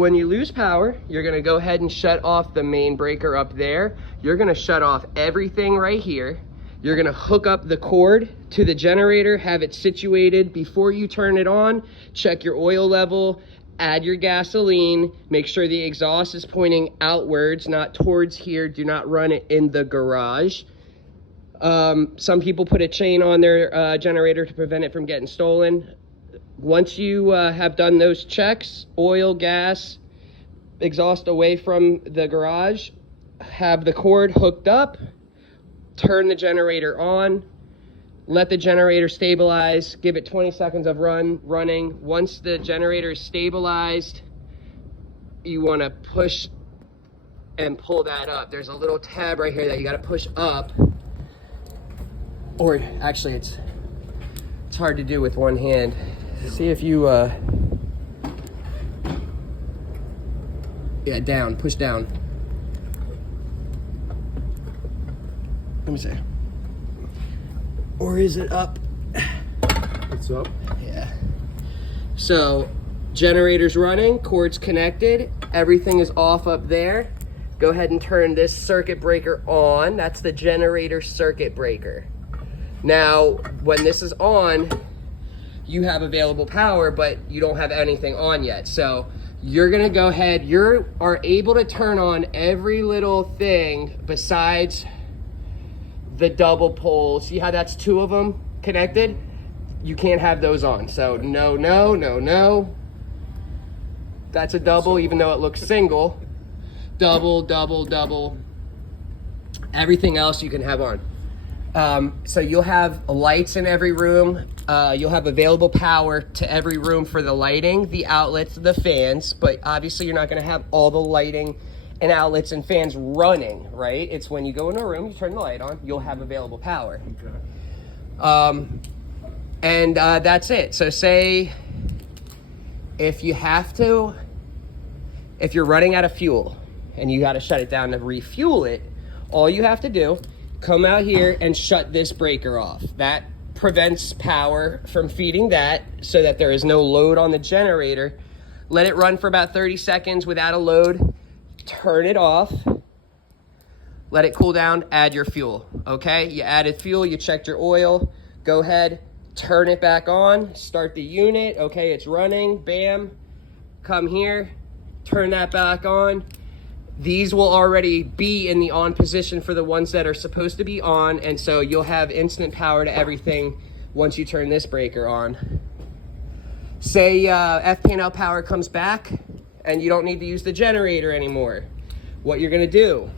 When you lose power, you're gonna go ahead and shut off the main breaker up there. You're gonna shut off everything right here. You're gonna hook up the cord to the generator, have it situated before you turn it on, check your oil level, add your gasoline, make sure the exhaust is pointing outwards, not towards here. Do not run it in the garage. Some people put a chain on their generator to prevent it from getting stolen. Once you have done those checks, oil, gas, exhaust away from the garage, have the cord hooked up, turn the generator on, let the generator stabilize, give it 20 seconds of running. Once the generator is stabilized, you want to push and pull that up. There's a little tab right here that you got to push up. Or actually, it's hard to do with one hand. See if you, yeah, down, push down. Let me see. Or is it up? It's up. Yeah. So, generator's running, cord's connected, everything is off up there. Go ahead and turn this circuit breaker on. That's the generator circuit breaker. Now, when this is on, you have available power, but you don't have anything on yet. So you're gonna go ahead, you are able to turn on every little thing besides the double pole. See how that's two of them connected? You can't have those on. So no, no, no, no. That's a double, even though it looks single. Double, double, double. Everything else you can have on. So you'll have lights in every room. You'll have available power to every room for the lighting, the outlets, the fans, but obviously you're not going to have all the lighting and outlets and fans running, right? It's when you go in a room, you turn the light on, you'll have available power. Okay. And that's it. So say if you have to, if you're running out of fuel and you got to shut it down to refuel it, all you have to do, come out here and shut this breaker off. That prevents power from feeding that so that there is no load on the generator. Let it run for about 30 seconds without a load. Turn it off. Let it cool down, add your fuel, okay? You added fuel, you checked your oil. Go ahead, turn it back on, start the unit. Okay, it's running, bam. Come here, turn that back on. These will already be in the on position for the ones that are supposed to be on, and so you'll have instant power to everything once you turn this breaker on. Say FP&L power comes back and you don't need to use the generator anymore. What you're gonna do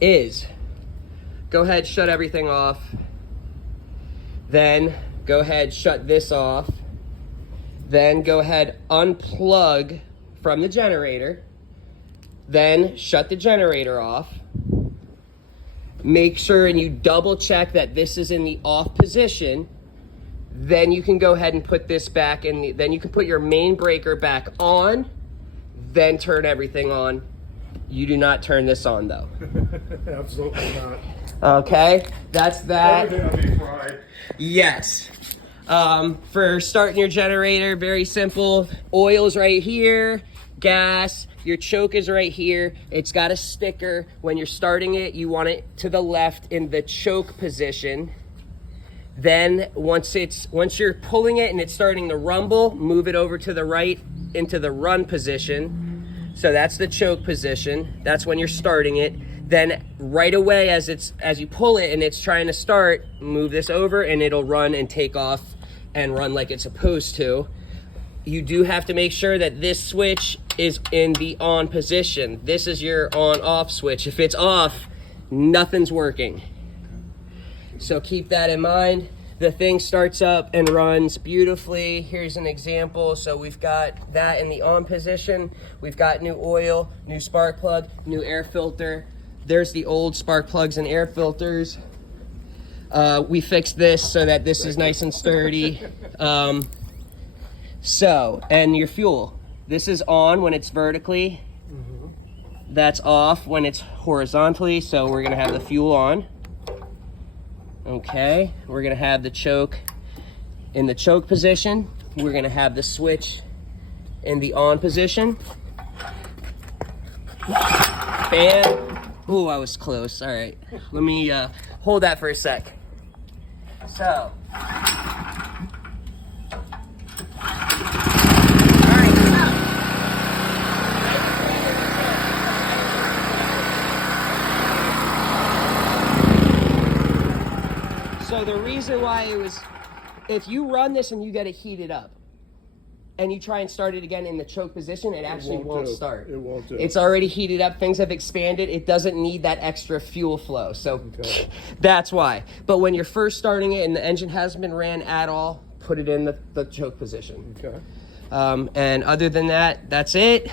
is go ahead, shut everything off. Then go ahead, shut this off. Then go ahead, unplug from the generator. Then shut the generator off. Make sure and you double check that this is in the off position. Then you can go ahead and put this back in, then you can put your main breaker back on, then turn everything on. You do not turn this on though. Absolutely not. Okay, that's that. Everything will be fried. Yes. For starting your generator, very simple. Oil's right here, gas, your choke is right here. It's got a sticker. When you're starting it, you want it to the left in the choke position. Then once you're pulling it and it's starting to rumble, move it over to the right into the run position. So that's the choke position. That's when you're starting it. Then right away as you pull it and it's trying to start, move this over and it'll run and take off and run like it's supposed to. You do have to make sure that this switch is in the on position. This is your on-off switch. If it's off, nothing's working. So keep that in mind. The thing starts up and runs beautifully. Here's an example. So we've got that in the on position. We've got new oil, new spark plug, new air filter. There's the old spark plugs and air filters. We fixed this so that this is nice and sturdy. And your fuel. This is on when it's vertically. That's off when it's horizontally. So we're gonna have the fuel on. Okay, we're gonna have the choke in the choke position. We're gonna have the switch in the on position. Fan. Ooh, I was close. All right, let me hold that for a sec. So. So the reason why it was, if you run this and you get it heated up, and you try and start it again in the choke position, it actually won't start. It won't do. It's already heated up. Things have expanded. It doesn't need that extra fuel flow. So that's why. But when you're first starting it and the engine hasn't been ran at all, put it in the choke position. Okay. And other than that, that's it.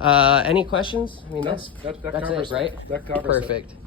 Any questions? I mean, that's that it, covers right? That covers Perfect. it.